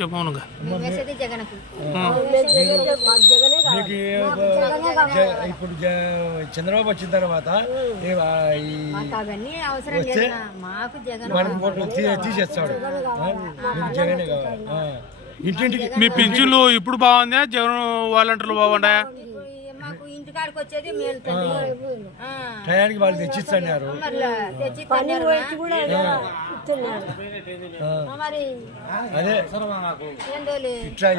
చెప్పవునుగా ఇప్పుడు చంద్రబాబు వచ్చిన తర్వాత తీసేస్తాడు. జగనే కావాలి. ఇంటింటికి మీ పింఛన్లు ఇప్పుడు బాగుందా? జగన్ వాలంటీర్లు బాగుంటాయా? టయానికి వాళ్ళు తెచ్చిస్తున్నారు. అదే ఇట్లా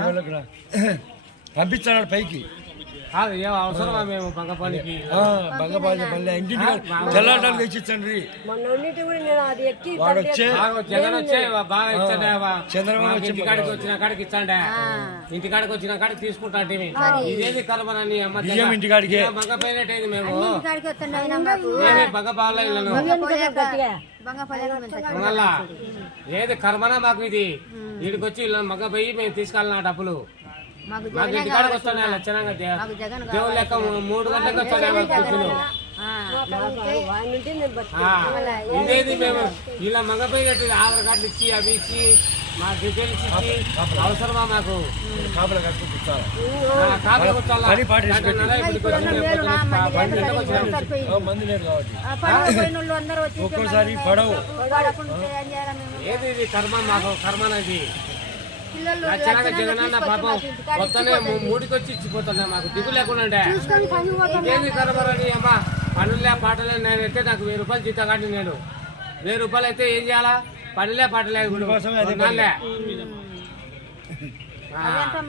పంపిస్తున్నాడు పైకి. అవసరమా మేము బంగపాలికి బంగపాలి ఇంటింటి తెల్లాటాలు తెచ్చిచ్చండి. వాడు వచ్చే జగన్ వచ్చే బాగా ఇచ్చండి. చంద్రబాబు ఇంటికాడికి వచ్చిన కాడికి ఇచ్చండి. ఇంటికాడికి వచ్చిన కాడికి తీసుకుంటాంటే ఇదేది కలమని బియ్యం ఇంటికాడికి బంగపోయినట్టేది మేము బంగపాల మళ్ళా ఏది కర్మనా మాకు ఇది. వీడికి వచ్చి మగ్గపోయి మేము తీసుకెళ్ళిన డబ్బులు మాకు ఇంటికాడికి వస్తానే లక్షణంగా దేవుడు లెక్క 3 గంటలకు వస్తానే. ఇదేది మేము ఇలా మగపోయి ఆధార్ కార్డులు ఇచ్చి అవి ఇచ్చి మా డీటెయిల్స్ ఇచ్చి అవసరమా మాకు? ఒక్కోసారి పడవు. ఏది ఇది కర్మ మాకు కర్మనది. లక్షణంగా జగనన్న పాపం కొత్తనే 3కి వచ్చి ఇచ్చిపోతున్నా మాకు దిగు లేకుండా. ఇదేంది కర్మరని అమ్మా పనులే పాటలే. నేను అయితే నాకు 1000 రూపాయలు జీతం కాదు. నేను 1000 రూపాయలు అయితే ఏం చేయాలా? పనులే పాటలే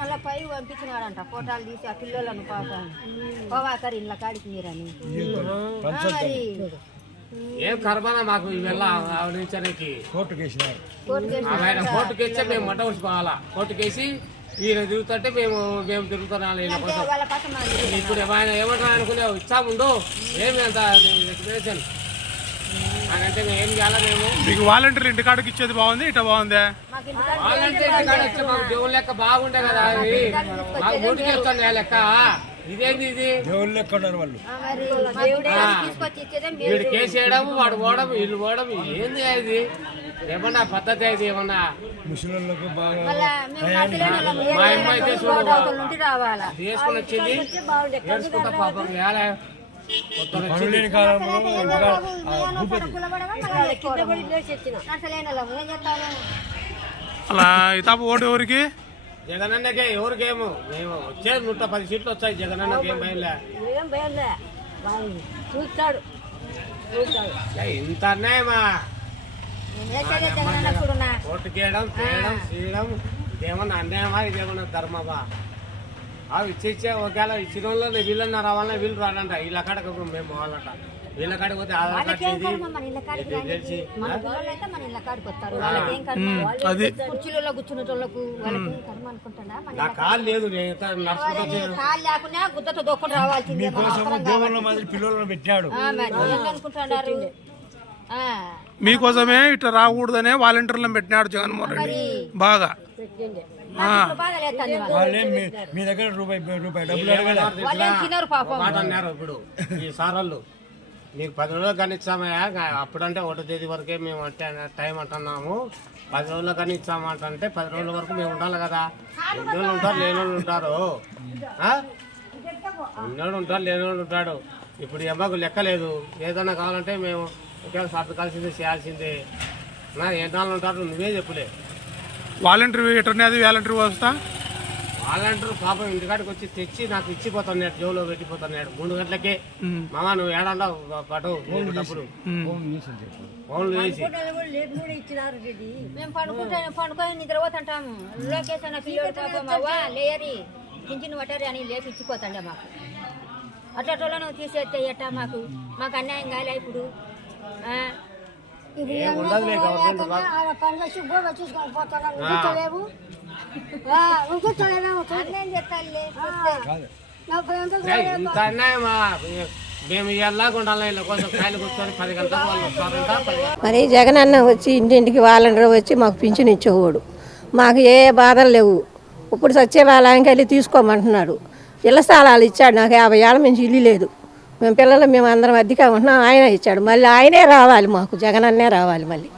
మళ్ళీ పై పంపించినాడంట ఫోటోలు తీసి ఆ పిల్లలను పాపం పోవాకరి ఇంట్లో కాడికి మీరని. ఏం కర్మనా మాకు ఇవెల్లా ఆవిడించడానికి. కోర్టుకి ఇచ్చే మేము మట్ట ఉంచుకోవాలా. కోర్టుకేసి ఈయన తిరుగుతుంటే మేము తిరుగుతున్నాం. ఇప్పుడు ఆయన ఏమంటారు అనుకునేవు ఇచ్చాముండు ఏమి అంత రికమెండేషన్ అంటే మేము ఏం చేయాలా? మేము మీకు వాలంటీర్ ఇంటికాడికి ఇచ్చేది బాగుంది, ఇట్లా బాగుందా? వాలంటీర్ ఇంటికాడ ఇచ్చే మాకు దేవుని లెక్క బాగుండే కదా. మాకు 3కి వస్తాను లెక్క. ఇదేంది ఇది? దేవుళ్ళు లెక్క ఉన్నారు వాళ్ళు. వీడు కేసు వేయడం వాడు పోవడం వీళ్ళు పోవడం ఏంది ఇది? ఏమన్నా పద్ధతి అయితే ఏమన్నా ముసలిళ్ళకు బాగా మా అమ్మాయి అయితే తీసుకుని వచ్చింది వేసుకుంటా పాపం. పనులేని కాలంలో అలా ఇతాప ఓటు ఎవరికి? జగనన్నకే. ఎవరికేమో మేము వచ్చేది 110 సీట్లు వచ్చాయి. జగనన్నకి ఏం భయంలే. ఇంత అన్యాయమా? ఓటుకి వేయడం చేయడం ఇదేమన్నా అన్యాయమా? ఇదేమన్నా ధర్మమా? అవి ఇచ్చే ఒకవేళ ఇచ్చిన వాళ్ళు వీళ్ళన్నా రావాలన్నా వీళ్ళు రాడంట. వీళ్ళ కాడకు మేము పోవాలంట. వీళ్ళ కాడికి పోతే ఆధార్ కార్డు తెలిసి నా కాలు లేదు. పిల్లలను పెట్టాడు. మీకోసమే ఇట్లా రాకూడదనే వాలంటీర్లను పెట్టినాడు జగన్మోహన్ రెడ్డి. బాగా మీ దగ్గర రూపాయి డబ్బులు అన్నారు. ఇప్పుడు ఈ సారాళ్ళు మీకు 10 రోజులు కానీ ఇచ్చామయ్యా. అప్పుడంటే 1వ తేదీ వరకే మేము అంటే టైం అంటున్నాము. 10 రోజులు కానీ ఇచ్చామంటే 10 రోజుల వరకు మేము ఉండాలి కదా. ఎన్నోళ్ళు ఉంటారు, లేనోళ్ళు ఉంటారు. ఉన్నోళ్ళు ఉంటారు, లేనోళ్ళు ఉంటాడు. ఇప్పుడు ఎమ్మకు లెక్క లేదు. ఏదన్నా కావాలంటే మేము ఒకే సార్లు కలిసిందే చేయాల్సిందే. ఎన్నాళ్ళు ఉంటారు నువ్వే చెప్పులే. వాలంటీర్ ఎటనేది వాలంటీర్ వస్తా వాలంటీర్ పాపం ఇంటికాడికి వచ్చి తెచ్చి నాకు ఇచ్చిపోతున్నాడు. జోలో పెట్టిపోతున్నాడు 3 గంటలకే. మామ నువ్వు ఏడన్నా పడవు డబ్బులు ఫోన్లు వేసి మేము పండుకొని నిద్రపోతుంటాము. లోకేష్ అన్న పిల్లలు పాపం అవ్వా లేయరి పింఛన్ పట్టారు అని లేపి ఇచ్చిపోతాండే మాకు. అట్లా తీసేస్తే ఎట్టా మాకు అన్యాయం కాలే. ఇప్పుడు ఇంత అన్యాయమా? మేము ఎలాగుండాలి ఇలా కోసం కాయలు కూర్చొని 10 గంటలకు వాళ్ళు వస్తారంట. మరి జగన్ అన్న వచ్చి ఇంటింటికి వాలంటీర్ వచ్చి మాకు పింఛన్ ఇచ్చేవాడు. మాకు ఏ బాధలు లేవు. ఇప్పుడు సచివాలయానికి వెళ్ళి తీసుకోమంటున్నాడు. ఇళ్ల స్థలాలు ఇచ్చాడు. నాకు 50 ఏళ్ళ నుంచి ఇల్లు లేదు. మేము పిల్లలు మేము అందరం అద్దెగా ఉంటున్నాం. ఆయన ఇచ్చాడు. మళ్ళీ ఆయనే రావాలి. మాకు జగన్ అన్నే రావాలి మళ్ళీ.